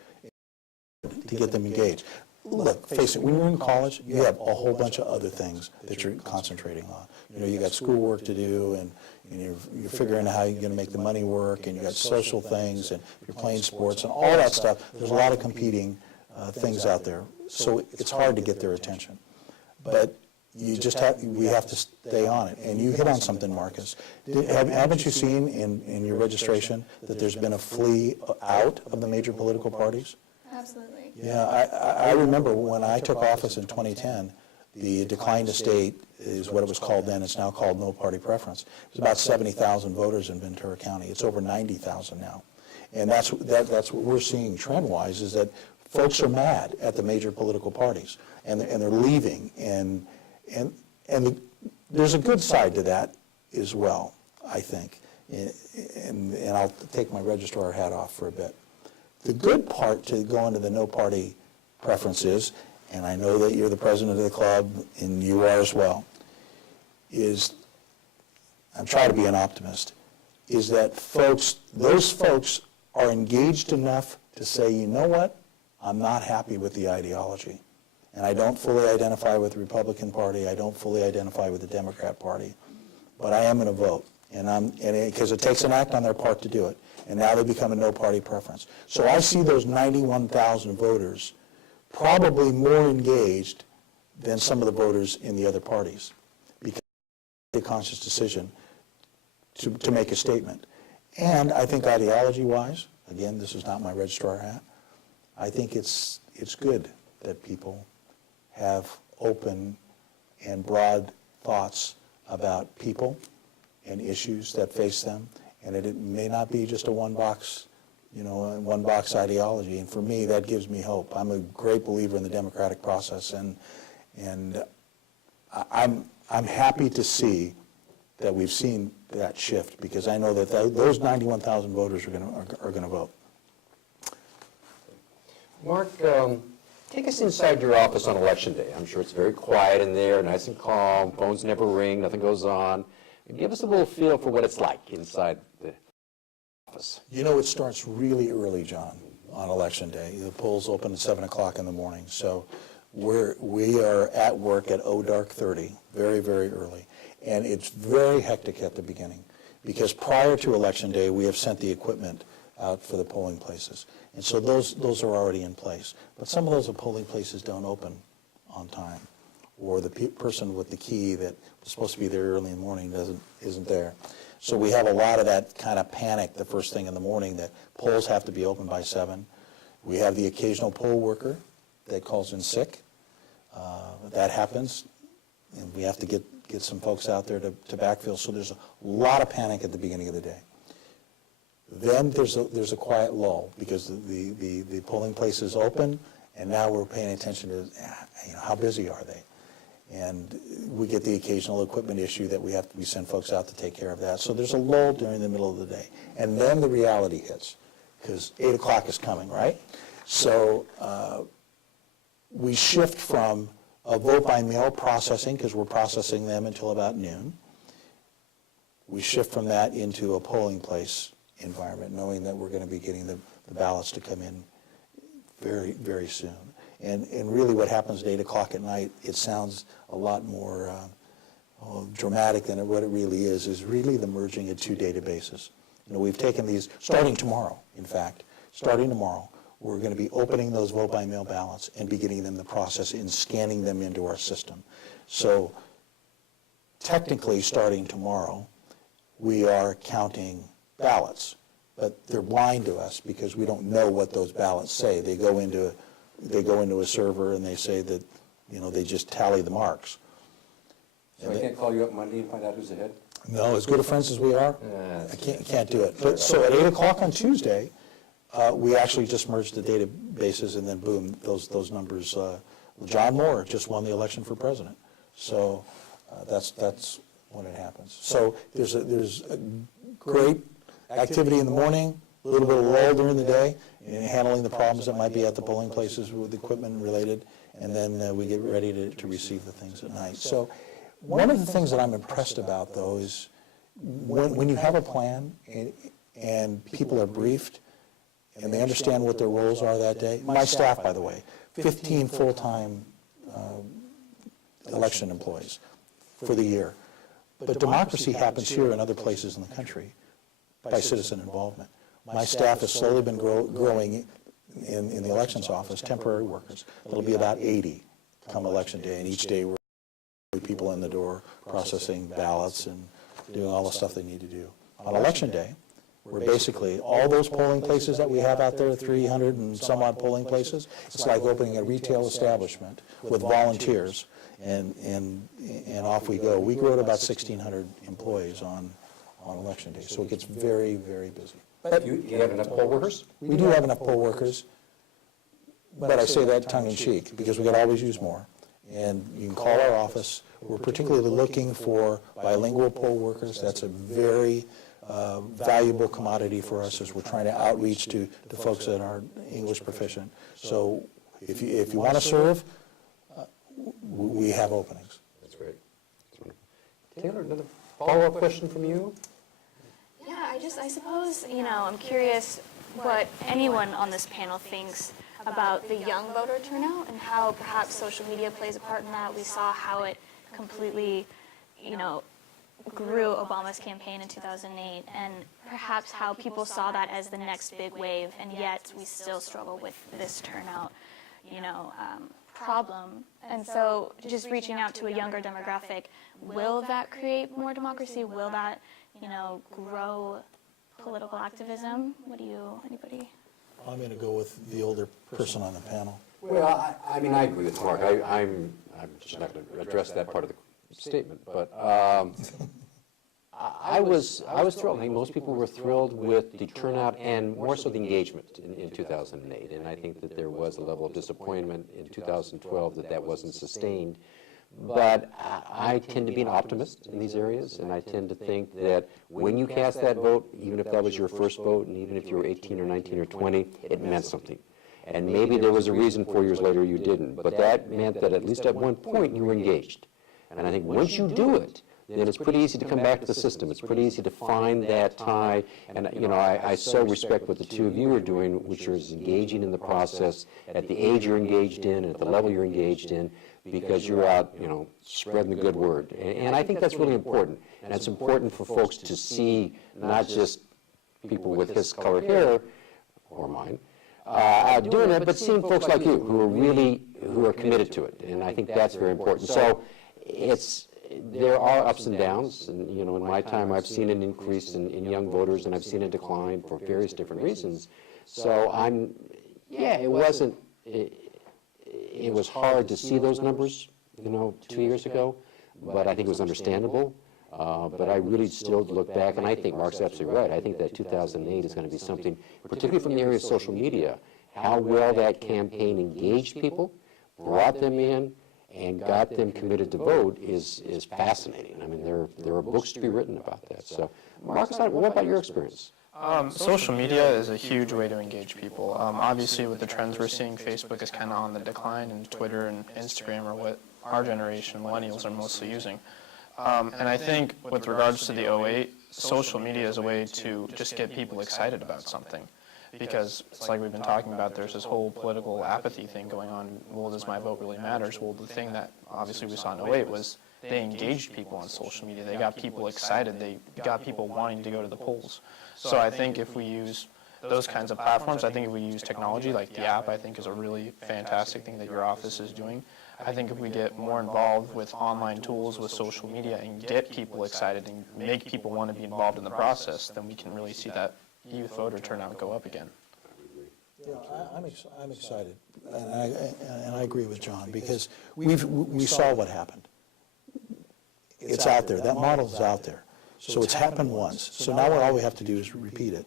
to get them engaged. Look, face it, when you're in college, you have a whole bunch of other things that you're concentrating on. You got schoolwork to do, and you're figuring out how you're going to make the money work, and you got social things, and you're playing sports, and all that stuff. There's a lot of competing things out there, so it's hard to get their attention. But we have to stay on it. And you hit on something, Marcus. Haven't you seen in your registration that there's been a flee out of the major political parties? Absolutely. Yeah, I remember when I took office in 2010, the declined estate is what it was called then. It's now called no party preference. There's about 70,000 voters in Ventura County. It's over 90,000 now. And that's what we're seeing trend-wise, is that folks are mad at the major political parties, and they're leaving. And there's a good side to that as well, I think. And I'll take my registrar hat off for a bit. The good part to go into the no party preferences, and I know that you're the president of the club, and you are as well, is, I'm trying to be an optimist, is that those folks are engaged enough to say, you know what, I'm not happy with the ideology. And I don't fully identify with the Republican Party, I don't fully identify with the Democrat Party, but I am going to vote. Because it takes an act on their part to do it. And now they become a no-party preference. So I see those 91,000 voters probably more engaged than some of the voters in the other parties, because they made a conscious decision to make a statement. And I think ideology-wise, again, this is not my registrar hat, I think it's good that people have open and broad thoughts about people and issues that face them, and it may not be just a one-box ideology. And for me, that gives me hope. I'm a great believer in the democratic process, and I'm happy to see that we've seen that shift, because I know that those 91,000 voters are going to vote. Mark, take us inside your office on Election Day. I'm sure it's very quiet in there, nice and calm, phones never ring, nothing goes on. Give us a little feel for what it's like inside the office. It starts really early, John, on Election Day. The polls open at 7 o'clock in the morning. So we are at work at dark 30, very, very early. And it's very hectic at the beginning, because prior to Election Day, we have sent the equipment out for the polling places. And so those are already in place. But some of those polling places don't open on time, or the person with the key that was supposed to be there early in the morning isn't there. So we have a lot of that kind of panic the first thing in the morning, that polls have to be open by 7. We have the occasional poll worker that calls in sick. That happens, and we have to get some folks out there to backfill. So there's a lot of panic at the beginning of the day. Then there's a quiet lull, because the polling place is open, and now we're paying attention to how busy are they. And we get the occasional equipment issue that we send folks out to take care of that. So there's a lull during the middle of the day. And then the reality hits, because 8 o'clock is coming, right? So we shift from a vote by mail processing, because we're processing them until about noon. We shift from that into a polling place environment, knowing that we're going to be getting the ballots to come in very, very soon. And really what happens at 8 o'clock at night, it sounds a lot more dramatic than what it really is really the merging of two databases. You know, we've taken these, starting tomorrow, in fact, starting tomorrow, we're going to be opening those vote by mail ballots and beginning them the process and scanning them into our system. So technically, starting tomorrow, we are counting ballots, but they're blind to us because we don't know what those ballots say. They go into a server and they say that, you know, they just tally the marks. So I can't call you up Monday and find out who's ahead? No, as good of friends as we are, I can't do it. But so at 8 o'clock on Tuesday, we actually just merged the databases, and then boom, those numbers. John Moore just won the election for president. So that's when it happens. So there's a great activity in the morning, a little bit of lull during the day, in handling the problems that might be at the polling places with equipment related, and then we get ready to receive the things at night. So one of the things that I'm impressed about, though, is when you have a plan and people are briefed and they understand what their roles are that day. My staff, by the way, 15 full-time election employees for the year. But democracy happens here and other places in the country by citizen involvement. My staff has slowly been growing in the elections office, temporary workers. It'll be about 80 come election day, and each day we're people in the door processing ballots and doing all the stuff they need to do. On election day, we're basically, all those polling places that we have out there, 300 and some odd polling places, it's like opening a retail establishment with volunteers, and off we go. We grow to about 1,600 employees on election day, so it gets very, very busy. But you have enough poll workers? We do have enough poll workers, but I say that tongue-in-cheek, because we could always use more. And you can call our office. We're particularly looking for bilingual poll workers. That's a very valuable commodity for us as we're trying to outreach to folks that are English proficient. So if you want to serve, we have openings. That's great. That's wonderful. Taylor, another follow-up question from you? Yeah, I suppose, I'm curious what anyone on this panel thinks about the young voter turnout and how perhaps social media plays a part in that. We saw how it completely, grew Obama's campaign in 2008, and perhaps how people saw that as the next big wave, and yet we still struggle with this turnout, problem. And so just reaching out to a younger demographic, will that create more democracy? Will that, grow political activism? Anybody? I'm going to go with the older person on the panel. Well, I agree with Mark. I'm just not going to address that part of the statement, but I was thrilled. I think most people were thrilled with the turnout and more so the engagement in 2008. And I think that there was a level of disappointment in 2012 that wasn't sustained. But I tend to be an optimist in these areas, and I tend to think that when you cast that vote, even if that was your first vote, and even if you were 18 or 19 or 20, it meant something. And maybe there was a reason 4 years later you didn't, but that meant that at least at one point you were engaged. And I think once you do it, then it's pretty easy to come back to the system. It's pretty easy to find that tie. And I so respect what the two of you are doing, which is engaging in the process at the age you're engaged in, at the level you're engaged in, because you're out, spreading the good word. And I think that's really important. And it's important for folks to see not just people with his colored hair, or mine, doing it, but seeing folks like you who are committed to it. And I think that's very important. So there are ups and downs, and in my time I've seen an increase in young voters, and I've seen a decline for various different reasons. So it was hard to see those numbers, 2 years ago, but I think it was understandable. But I really still look back, and I think Mark's absolutely right. I think that 2008 is going to be something, particularly from the area of social media, how well that campaign engaged people, brought them in, and got them committed to vote is fascinating. I mean, there are books to be written about that. So, Marcus, what about your experience? Social media is a huge way to engage people. Obviously, with the trends we're seeing, Facebook is kind of on the decline, and Twitter and Instagram are what our generation, millennials, are mostly using. And I think with regards to the '08, social media is a way to just get people excited about something. Because it's like we've been talking about, there's this whole political apathy thing going on. Well, does my vote really matter? Well, the thing that obviously we saw in '08 was they engaged people on social media. They got people excited. They got people wanting to go to the polls. So I think if we use those kinds of platforms, I think if we use technology like the app, I think is a really fantastic thing that your office is doing. I think if we get more involved with online tools, with social media, and get people excited and make people want to be involved in the process, then we can really see that youth voter turnout go up again. Yeah, I'm excited, and I agree with John, because we saw what happened. It's out there. That model's out there. So it's happened once. So now all we have to do is repeat it.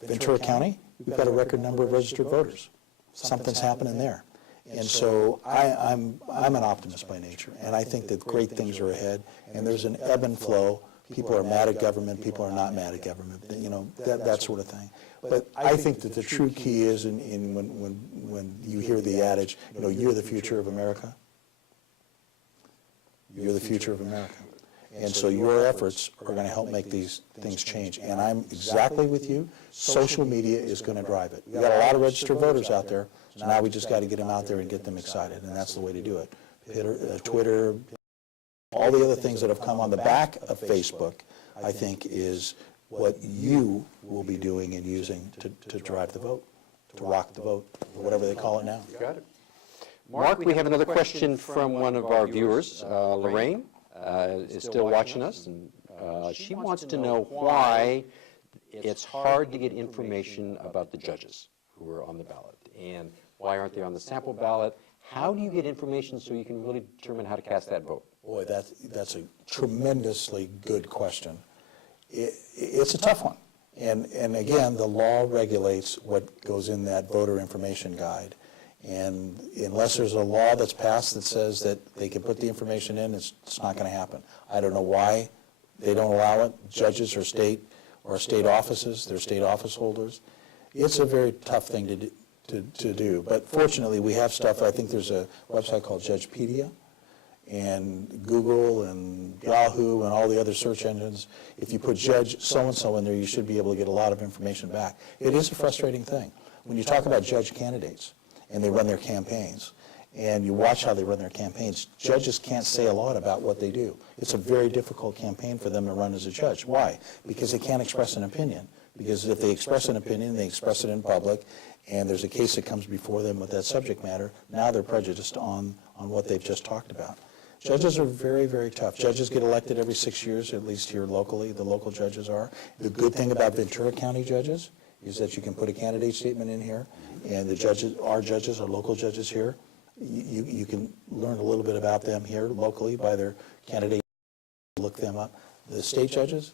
Ventura County, we've got a record number of registered voters. Something's happening there. And so I'm an optimist by nature, and I think that great things are ahead, and there's an ebb and flow. People are mad at government, people are not mad at government, you know, that sort of thing. But I think that the true key is when you hear the adage, you know, you're the future of America. You're the future of America. And so your efforts are going to help make these things change. And I'm exactly with you. Social media is going to drive it. We've got a lot of registered voters out there, so now we just got to get them out there and get them excited, and that's the way to do it. Twitter, all the other things that have come on the back of Facebook, I think, is what you will be doing and using to drive the vote, to rock the vote, or whatever they call it now. You got it. Mark, we have another question from one of our viewers. Lorraine is still watching us, and she wants to know why it's hard to get information about the judges who are on the ballot, and why aren't they on the sample ballot? How do you get information so you can really determine how to cast that vote? Boy, that's a tremendously good question. It's a tough one. And again, the law regulates what goes in that voter information guide. And unless there's a law that's passed that says that they can put the information in, it's not going to happen. I don't know why they don't allow it. Judges or state offices, they're state office holders. It's a very tough thing to do. But fortunately, we have stuff. I think there's a website called Judgepedia, and Google and Yahoo and all the other search engines. If you put Judge so-and-so in there, you should be able to get a lot of information back. It is a frustrating thing. When you talk about judge candidates and they run their campaigns, and you watch how they run their campaigns, judges can't say a lot about what they do. It's a very difficult campaign for them to run as a judge. Why? Because they can't express an opinion. Because if they express an opinion, they express it in public, and there's a case that comes before them with that subject matter, now they're prejudiced on what they've just talked about. Judges are very, very tough. Judges get elected every 6 years, at least here locally, the local judges are. The good thing about Ventura County judges is that you can put a candidate statement in here, and the judges, our local judges here, you can learn a little bit about them here locally by their candidate, look them up. The state judges,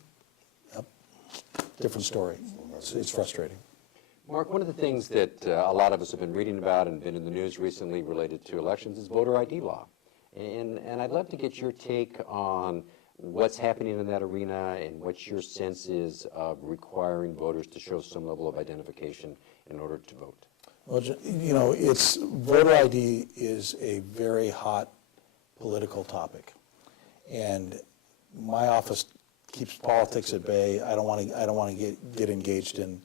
different story. It's frustrating. Mark, one of the things that a lot of us have been reading about and been in the news recently related to elections is voter ID law. And I'd love to get your take on what's happening in that arena and what your sense is of requiring voters to show some level of identification in order to vote. Well, you know, voter ID is a very hot political topic, and my office keeps politics at bay. I don't want to get engaged in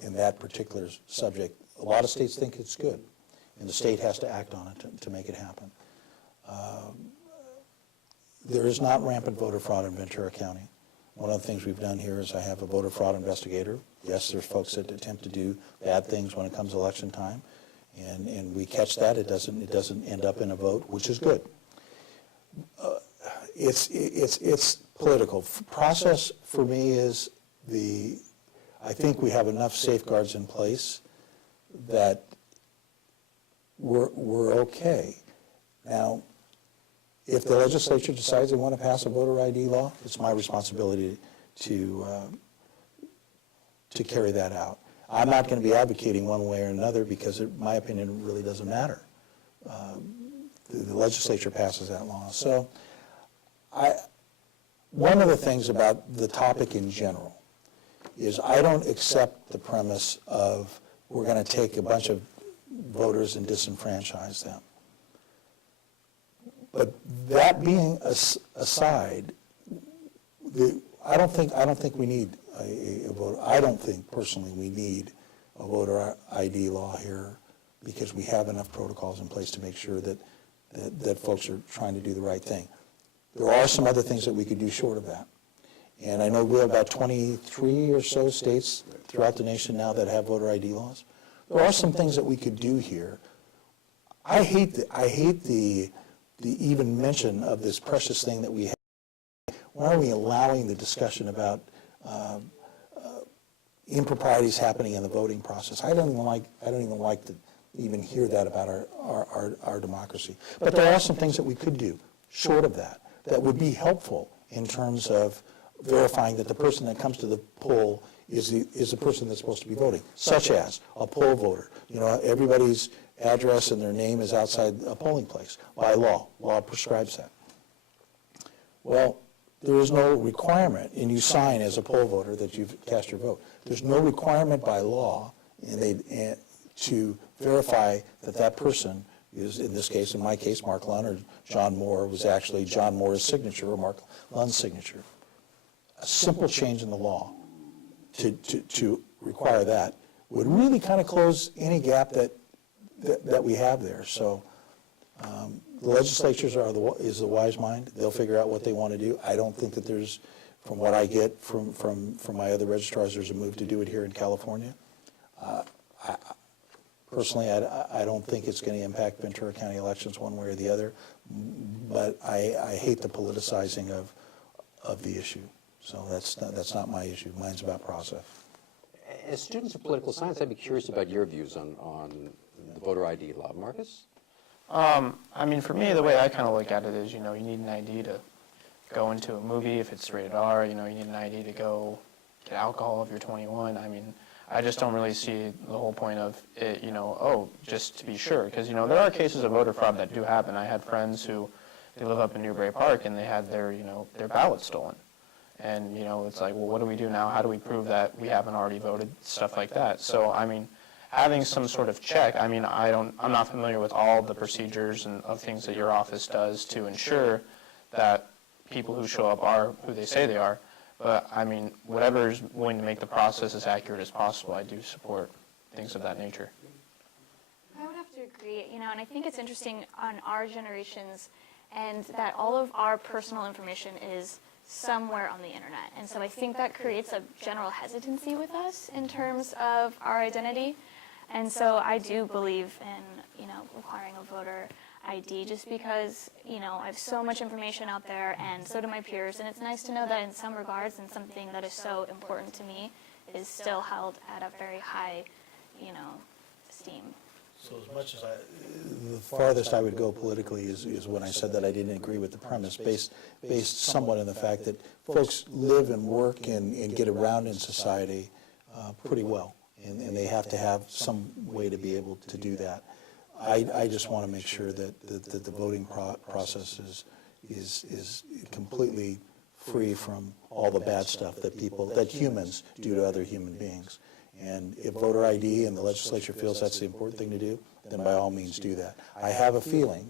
that particular subject. A lot of states think it's good, and the state has to act on it to make it happen. There is not rampant voter fraud in Ventura County. One of the things we've done here is I have a voter fraud investigator. Yes, there's folks that attempt to do bad things when it comes to election time, and we catch that. It doesn't end up in a vote, which is good. It's political. Process for me is I think we have enough safeguards in place that we're okay. Now, if the legislature decides they want to pass a voter ID law, it's my responsibility to carry that out. I'm not going to be advocating one way or another because my opinion really doesn't matter. The legislature passes that law. So one of the things about the topic in general is I don't accept the premise of we're going to take a bunch of voters and disenfranchise them. But that being aside, I don't think we need a voter. I don't think personally we need a voter ID law here because we have enough protocols in place to make sure that folks are trying to do the right thing. There are some other things that we could do short of that. And I know we have about 23 or so states throughout the nation now that have voter ID laws. There are some things that we could do here. I hate the even mention of this precious thing that we have. Why are we allowing the discussion about improprieties happening in the voting process? I don't even like to even hear that about our democracy. But there are some things that we could do short of that would be helpful in terms of verifying that the person that comes to the poll is the person that's supposed to be voting, such as a poll voter. You know, everybody's address and their name is outside a polling place by law. Law prescribes that. Well, there is no requirement, and you sign as a poll voter that you've cast your vote. There's no requirement by law to verify that person is, in this case, in my case, Mark Lunn or John Moore, was actually John Moore's signature or Mark Lunn's signature. A simple change in the law to require that would really kind of close any gap that we have there. So the legislatures is the wise mind. They'll figure out what they want to do. I don't think that there's, from what I get from my other registrars, there's a move to do it here in California. Personally, I don't think it's going to impact Ventura County elections one way or the other, but I hate the politicizing of the issue. So that's not my issue. Mine's about process. As students of political science, I'd be curious about your views on the voter ID law. Marcus? I mean, for me, the way I kind of look at it is, you know, you need an ID to go into a movie if it's rated R. You know, you need an ID to go get alcohol if you're 21. I mean, I just don't really see the whole point of it, you know, oh, just to be sure. Because, you know, there are cases of voter fraud that do happen. I had friends who, they live up in Newbury Park, and they had their, you know, their ballot stolen. And, you know, it's like, well, what do we do now? How do we prove that we haven't already voted? Stuff like that. So, I mean, having some sort of check, I mean, I'm not familiar with all the procedures and of things that your office does to ensure that people who show up are who they say they are. But, I mean, whatever is going to make the process as accurate as possible, I do support things of that nature. I would have to agree, you know, and I think it's interesting on our generations and that all of our personal information is somewhere on the internet. And so I think that creates a general hesitancy with us in terms of our identity. And so I do believe in, you know, requiring a voter ID just because, you know, I have so much information out there and so do my peers. And it's nice to know that in some regards and something that is so important to me is still held at a very high, you know, esteem. So as much as the farthest I would go politically is when I said that I didn't agree with the premise, based somewhat on the fact that folks live and work and get around in society pretty well, and they have to have some way to be able to do that. I just want to make sure that the voting process is completely free from all the bad stuff that humans do to other human beings. And if voter ID and the legislature feels that's the important thing to do, then by all means do that. I have a feeling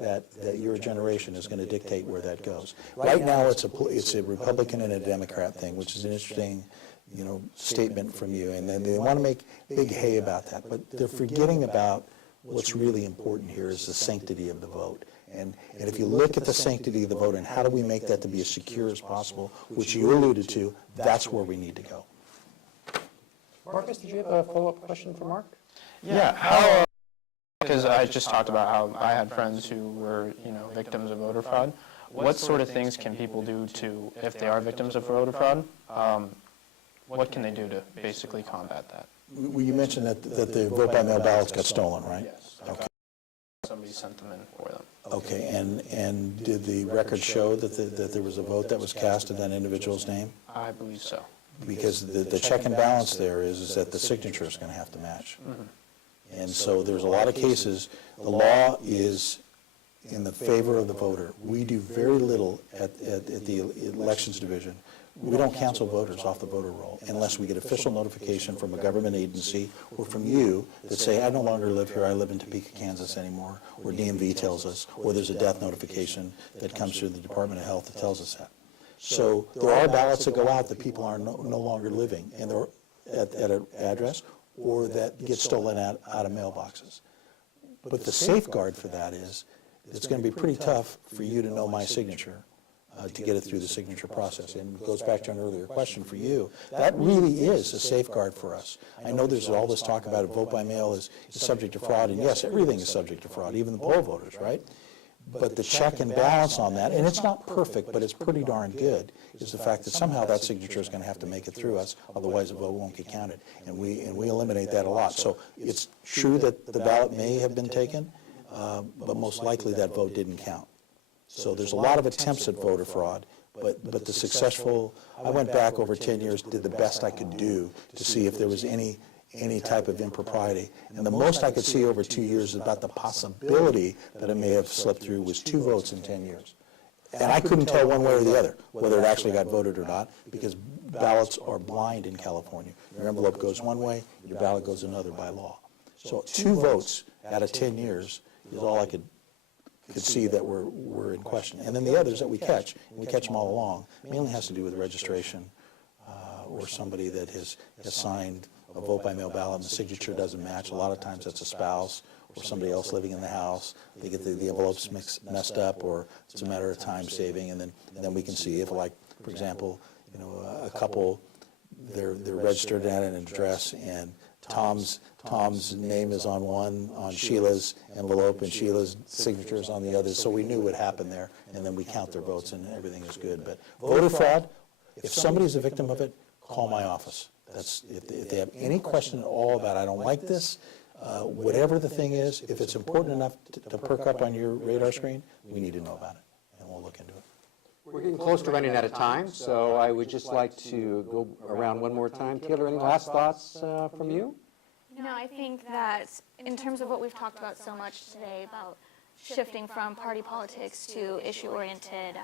that your generation is going to dictate where that goes. Right now, it's a Republican and a Democrat thing, which is an interesting, you know, statement from you. And then they want to make big hay about that, but they're forgetting about what's really important here is the sanctity of the vote. And if you look at the sanctity of the vote and how do we make that to be as secure as possible, which you alluded to, that's where we need to go. Marcus, did you have a follow-up question for Mark? Yeah, how, because I just talked about how I had friends who were, you know, victims of voter fraud. What sort of things can people do to, if they are victims of voter fraud, what can they do to basically combat that? Well, you mentioned that the vote-by-mail ballots got stolen, right? Yes. Okay. Somebody sent them in for them. Okay, and did the record show that there was a vote that was cast in that individual's name? I believe so. Because the check and balance there is that the signature is going to have to match. Mm-hmm. And so there's a lot of cases, the law is in the favor of the voter. We do very little at the elections division We don't cancel voters off the voter roll unless we get official notification from a government agency or from you that say, I no longer live here, I live in Topeka, Kansas anymore, or DMV tells us, or there's a death notification that comes through the Department of Health that tells us that. So there are ballots that go out that people are no longer living and they're at an address or that get stolen out of mailboxes. But the safeguard for that is it's going to be pretty tough for you to know my signature to get it through the signature process. And it goes back to an earlier question for you. That really is a safeguard for us. I know there's all this talk about vote by mail is subject to fraud, and yes, everything is subject to fraud, even the poll voters, right? But the check and balance on that, and it's not perfect, but it's pretty darn good, is the fact that somehow that signature is going to have to make it through us, otherwise the vote won't get counted. And we eliminate that a lot. So it's true that the ballot may have been taken, but most likely that vote didn't count. So there's a lot of attempts at voter fraud, but the successful, I went back over 10 years, did the best I could do to see if there was any type of impropriety. And the most I could see over 2 years about the possibility that it may have slipped through was 2 votes in 10 years. And I couldn't tell one way or the other whether it actually got voted or not, because ballots are blind in California. Your envelope goes one way, your ballot goes another by law. So 2 votes out of 10 years is all I could see that were in question. And then the others that we catch, and we catch them all along, mainly has to do with registration or somebody that has signed a vote by mail ballot and the signature doesn't match. A lot of times that's a spouse or somebody else living in the house. They get the envelopes messed up, or it's a matter of time saving, and then we can see if, like, for example, a couple, they're registered at an address and Tom's name is on Sheila's envelope and Sheila's signature is on the other, so we knew what happened there, and then we count their votes and everything is good. But voter fraud, if somebody's a victim of it, call my office. That's if they have any question at all about I don't like this, whatever the thing is, if it's important enough to perk up on your radar screen, we need to know about it, and we'll look into it. We're getting close to running out of time, so I would just like to go around one more time. Taylor, any last thoughts from you? I think that in terms of what we've talked about so much today about shifting from party politics to issue-oriented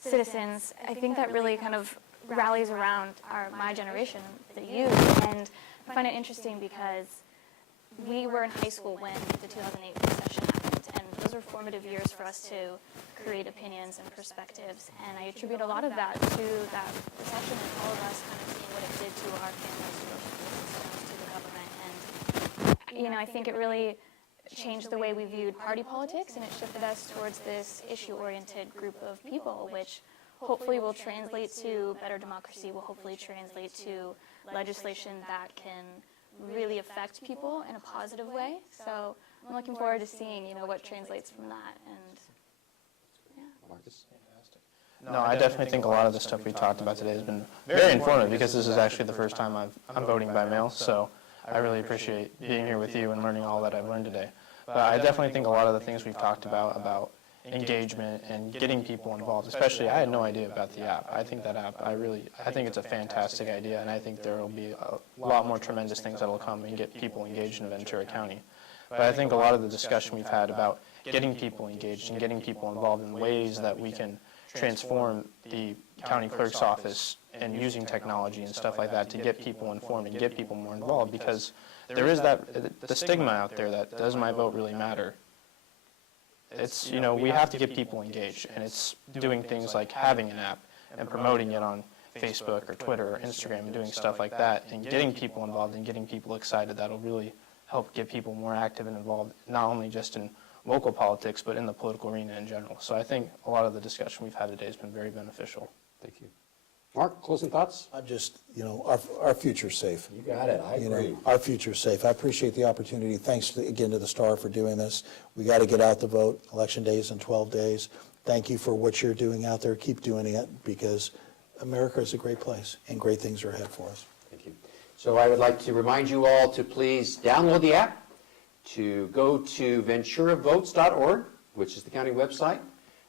citizens, I think that really kind of rallies around my generation, the youth, and I find it interesting because we were in high school when the 2008 recession happened, and those were formative years for us to create opinions and perspectives, and I attribute a lot of that to that recession and all of us kind of seeing what it did to our families, to our school systems, to the government, and I think it really changed the way we viewed party politics, and it shifted us towards this issue-oriented group of people, which hopefully will translate to better democracy, will hopefully translate to legislation that can really affect people in a positive way. So I'm looking forward to seeing, what translates from that. And Marcus? No, I definitely think a lot of the stuff we talked about today has been very informative because this is actually the first time I'm voting by mail. So I really appreciate being here with you and learning all that I've learned today. But I definitely think a lot of the things we've talked about engagement and getting people involved, especially I had no idea about the app. I think that app, I think it's a fantastic idea, and I think there will be a lot more tremendous things that will come and get people engaged in Ventura County. But I think a lot of the discussion we've had about getting people engaged and getting people involved in ways that we can transform the county clerk's office and using technology and stuff like that to get people informed and get people more involved, because there is the stigma out there that does my vote really matter? It's, we have to get people engaged, and it's doing things like having an app and promoting it on Facebook or Twitter or Instagram and doing stuff like that and getting people involved and getting people excited. That'll really help get people more active and involved, not only just in local politics, but in the political arena in general. So I think a lot of the discussion we've had today has been very beneficial. Thank you. Mark, closing thoughts? I'm just, our future's safe. You got it. I agree. Our future's safe. I appreciate the opportunity. Thanks again to the Star for doing this. We got to get out the vote. Election day is in 12 days. Thank you for what you're doing out there. Keep doing it, because America is a great place and great things are ahead for us. Thank you. So I would like to remind you all to please download the app, to go to venturavotes.org, which is the county website.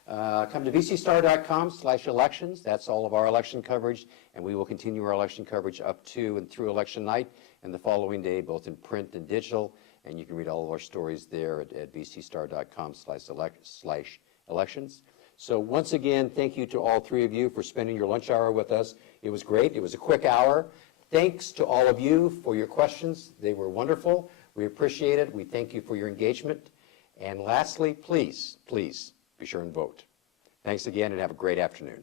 Come to vcstar.com/elections. That's all of our election coverage, and we will continue our election coverage up to and through election night and the following day, both in print and digital. And you can read all of our stories there at vcstar.com/elections. So once again, thank you to all three of you for spending your lunch hour with us. It was great. It was a quick hour. Thanks to all of you for your questions. They were wonderful. We appreciate it. We thank you for your engagement. And lastly, please be sure and vote. Thanks again and have a great afternoon.